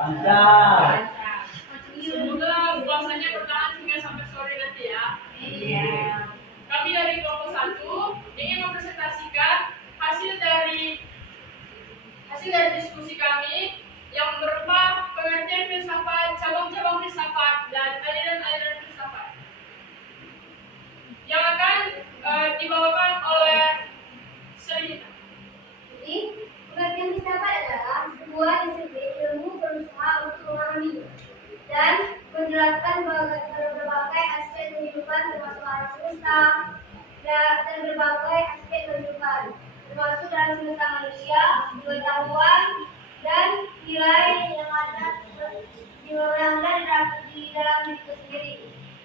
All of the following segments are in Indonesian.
Lancar. Semoga puasanya bertahan hingga sampai sore nanti ya. Iya. Kami dari kelompok 1 ingin mempresentasikan hasil dari diskusi kami yang berupa pengertian filsafat, cabang-cabang filsafat, dan aliran-aliran filsafat yang akan dibawakan oleh Selina. Jadi, pengertian filsafat adalah sebuah disiplin ilmu berusaha untuk memahami dan menjelaskan berbagai aspek kehidupan termasuk alam semesta dan berbagai aspek kehidupan termasuk dalam semesta manusia, pengetahuan dan nilai yang ada di dalam diri itu sendiri.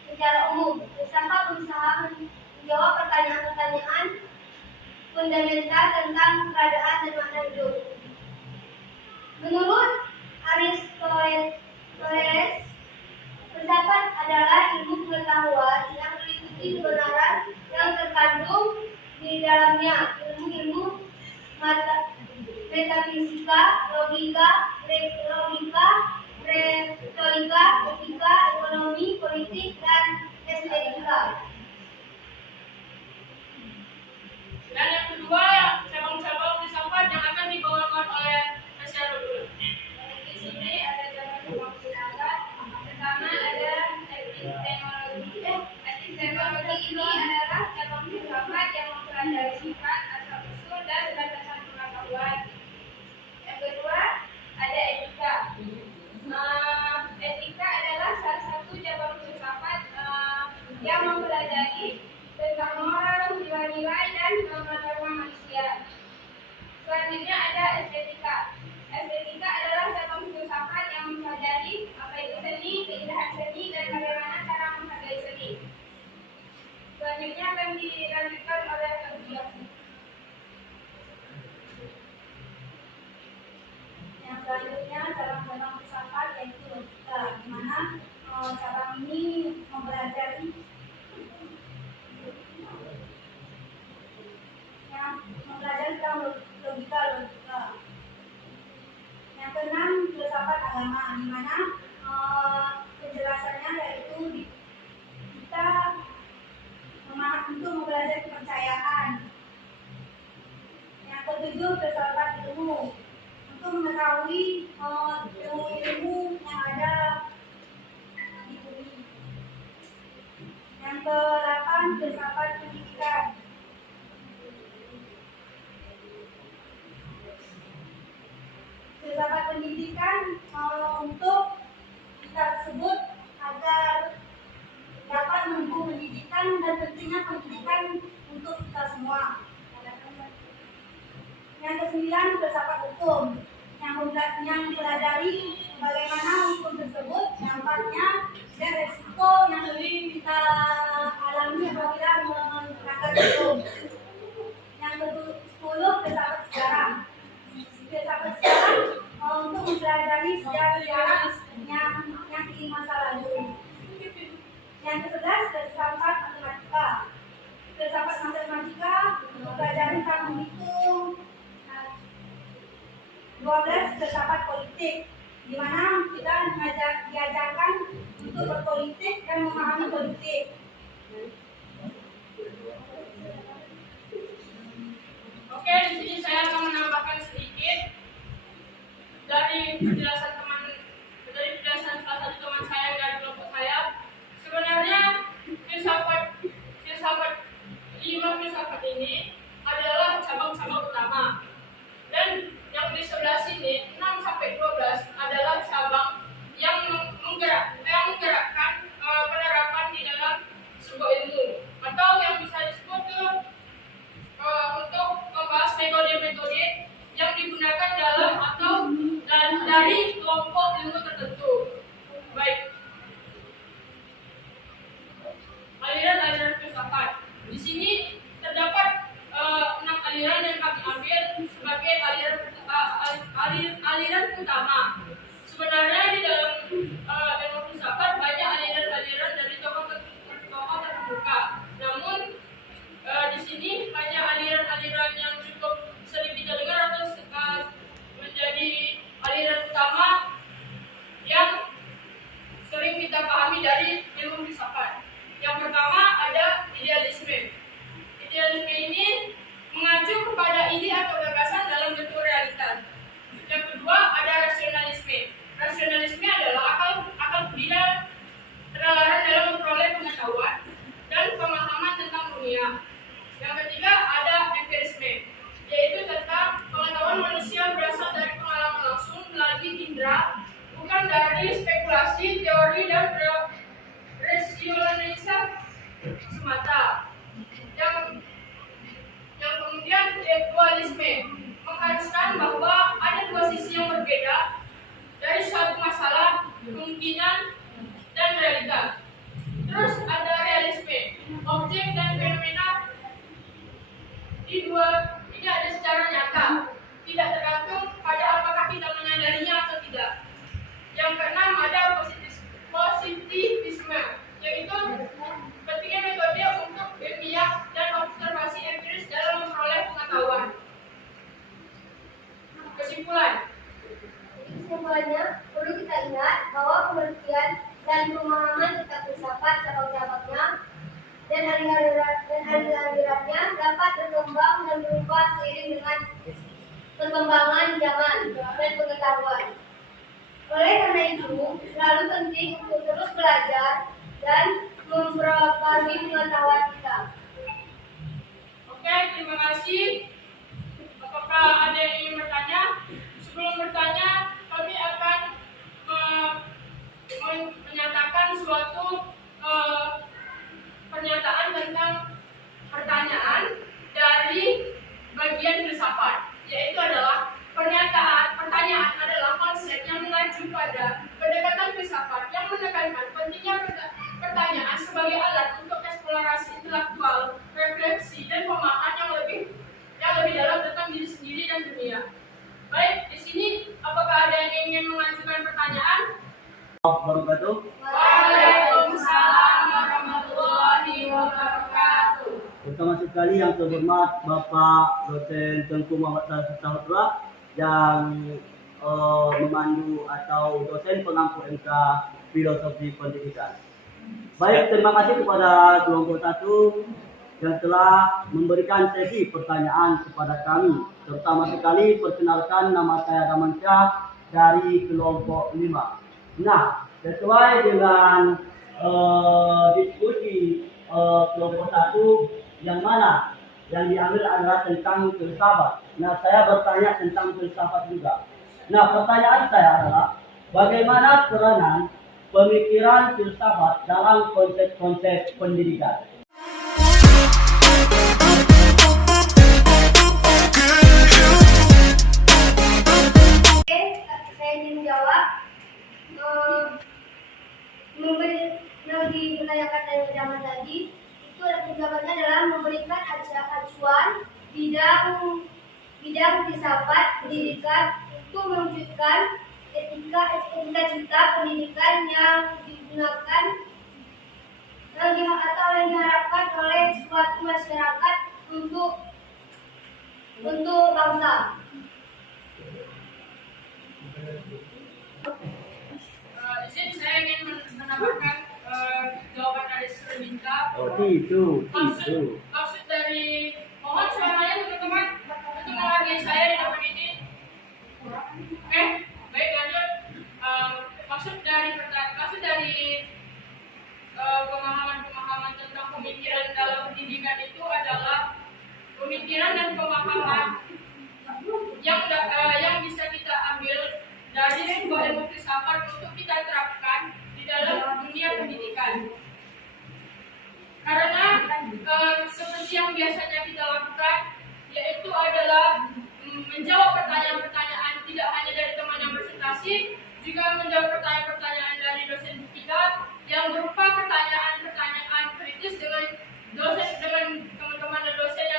Secara umum, filsafat berusaha menjawab pertanyaan-pertanyaan fundamental tentang keadaan dan makna hidup. Menurut Aristoteles, filsafat adalah ilmu pengetahuan yang meliputi kebenaran yang terkandung di dalamnya, ilmu-ilmu metafisika, logika, retorika, etika, ekonomi, politik, dan estetika. Dan yang kedua, cabang-cabang filsafat yang akan dibawakan oleh Nasyarul. Di sini ada cabang-cabang filsafat. Pertama ada epistemologi. Epistemologi ini adalah cabang filsafat yang mempelajari sifat, asal-usul, dan batasan pengetahuan. Yang kedua ada etika. Etika adalah salah satu cabang filsafat yang mempelajari tentang moral, nilai-nilai, dan norma-norma manusia. Selanjutnya ada estetika. Estetika adalah cabang filsafat yang mempelajari apa itu seni, keindahan seni, dan bagaimana cara menghargai seni. Selanjutnya akan dilanjutkan oleh Ujian. Yang selanjutnya cabang-cabang filsafat yaitu logika, di mana cabang ini mempelajari tentang logika. Yang keenam filsafat agama, di mana penjelasannya yaitu kita untuk mempelajari kepercayaan. Yang ketujuh filsafat ilmu, untuk mengetahui ilmu-ilmu yang ada di bumi. Yang ke-8 filsafat pendidikan. Filsafat pendidikan untuk kita sebut agar dapat menempuh pendidikan dan pentingnya pendidikan untuk kita semua. Yang ke-9 filsafat hukum yang mempelajari bagaimana hukum tersebut, dampaknya dan resiko yang lebih kita alami apabila menerapkan hukum. Yang ke-10 filsafat sejarah. Filsafat sejarah untuk mempelajari sejarah yang di masa lalu. Yang ke-11 filsafat matematika. Filsafat matematika mempelajari tentang menghitung. 12 filsafat politik, di mana kita diajarkan untuk berpolitik dan memahami politik. Oke, di sini saya akan menambahkan sedikit dari penjelasan salah satu teman saya dari kelompok saya. Sebenarnya lima filsafat ini adalah cabang-cabang utama, dan yang di sebelah sini 6 sampai 12 adalah cabang yang menggerakkan penerapan di dalam sebuah ilmu, atau yang bisa disebut untuk membahas metode-metode yang digunakan dalam atau dari kelompok ilmu tertentu. Baik, aliran-aliran filsafat. Di sini terdapat 6 aliran yang kami ambil sebagai aliran utama. Sebenarnya di dalam ilmu filsafat banyak aliran-aliran dari tokoh terkemuka. Namun di sini hanya aliran-aliran yang cukup sering kita dengar atau menjadi aliran utama mengatakan bahwa ada dua sisi yang berbeda dari suatu masalah, kemungkinan dan realita. Terus ada realisme, objek dan fenomena ini ada secara nyata, tidak tergantung pada apakah kita menyadarinya atau tidak. Yang keenam ada positivisme, yaitu pentingnya metode untuk ilmiah dan observasi empiris dalam memperoleh pengetahuan. Kesimpulan. Kesimpulannya, perlu kita ingat bahwa pengertian dan pemahaman tentang filsafat cabang-cabangnya dan aliran-alirannya dapat berkembang dan berubah seiring dengan perkembangan zaman dan pengetahuan. Oleh karena itu, selalu penting untuk terus belajar dan memperbarui pengetahuan kita. Oke, terima kasih. Apakah ada yang ingin bertanya? Sebelum bertanya, kami akan menyatakan suatu pernyataan tentang pertanyaan dari bagian filsafat, yaitu adalah pertanyaan adalah konsep yang mengacu pada pendekatan filsafat yang menekankan pentingnya pertanyaan sebagai alat untuk eksplorasi intelektual, refleksi, dan pemahaman yang lebih dalam tentang diri sendiri dan dunia. Baik, di sini apakah ada yang ingin mengajukan pertanyaan? Waalaikumsalam warahmatullahi wabarakatuh. Pertama sekali yang terhormat Bapak dosen Tengku Muhammad Sahutra yang memandu atau dosen pengampu MK Filosofi Pendidikan. Baik, terima kasih kepada kelompok 1 yang telah memberikan sesi pertanyaan kepada kami. Terutama sekali perkenalkan, nama saya Ramansyah dari kelompok 5. Nah, sesuai dengan diskusi kelompok 1 yang mana yang diambil adalah tentang filsafat. Nah, saya bertanya tentang filsafat juga. Nah, pertanyaan saya adalah bagaimana peranan pemikiran filsafat dalam konsep-konsep pendidikan? Saya ingin menjawab. Ditanyakan dari zaman tadi, itu jawabannya adalah memberikan acuan bidang filsafat pendidikan untuk mewujudkan etika cita pendidikan yang digunakan atau yang diharapkan oleh suatu masyarakat untuk bangsa. Izin saya ingin menambahkan jawaban dari Surinta. Maksud dari mohon suaranya teman-teman untuk menghargai saya di depan ini. Oke, baik lanjut. Maksud dari pemahaman tentang pemikiran dalam pendidikan itu adalah pemikiran dan pemahaman yang bisa kita ambil dari sebuah ilmu filsafat untuk kita terapkan di dalam dunia pendidikan. Karena seperti yang biasanya kita lakukan, yaitu adalah menjawab pertanyaan-pertanyaan tidak hanya dari teman yang presentasi, juga menjawab pertanyaan-pertanyaan dari dosen kita yang berupa pertanyaan-pertanyaan kritis dengan teman-teman dan dosen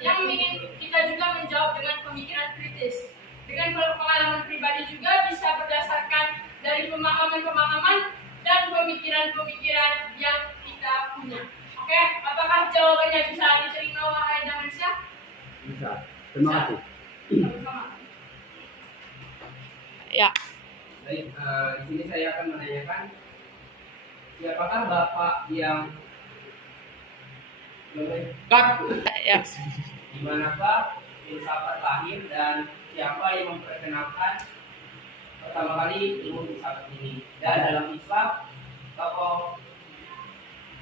yang ingin kita juga menjawab dengan pemikiran kritis. Dengan pengalaman pribadi juga bisa berdasarkan dari pemahaman-pemahaman dan pemikiran-pemikiran yang kita punya. Oke, apakah jawabannya bisa diterima wahai Damansyah? Bisa. Terima kasih. Sama-sama. Ya. Baik, di sini saya akan menanyakan siapakah Bapak yang Ya. di manakah filsafat lahir dan siapa yang memperkenalkan pertama kali ilmu filsafat ini? Dan dalam Islam,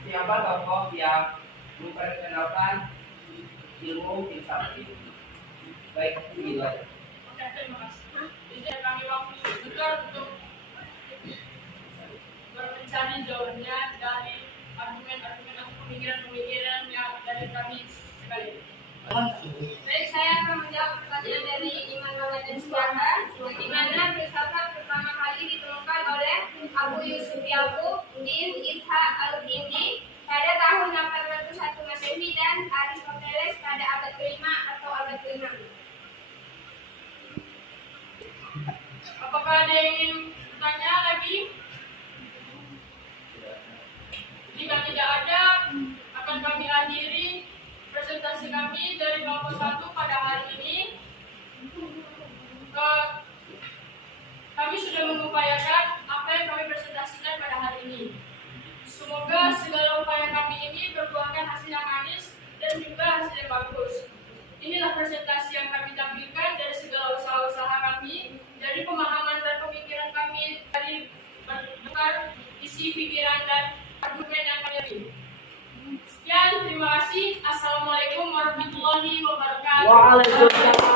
siapa tokoh yang memperkenalkan ilmu filsafat ini? Baik, begitu aja. Oke, terima kasih. Izin kami waktu sebentar untuk mencari jawabannya dari argumen-argumen atau pemikiran-pemikiran yang dari kami sekali. Baik, saya akan menjawab pertanyaan dari Iman berkenan. Apakah ada yang ingin bertanya lagi? Jika tidak ada, akan kami akhiri presentasi kami dari kelompok 1 pada hari ini. Kami sudah mengupayakan apa yang kami presentasikan pada hari ini. Semoga segala upaya kami ini berbuahkan hasil yang manis dan juga hasil yang bagus. Inilah presentasi yang kami tampilkan dari segala usaha-usaha kami, dari pemahaman dan pemikiran kami, dari bertukar isi pikiran dan argumen yang kami miliki. Sekian, terima kasih. Assalamualaikum warahmatullahi wabarakatuh. Waalaikumsalam.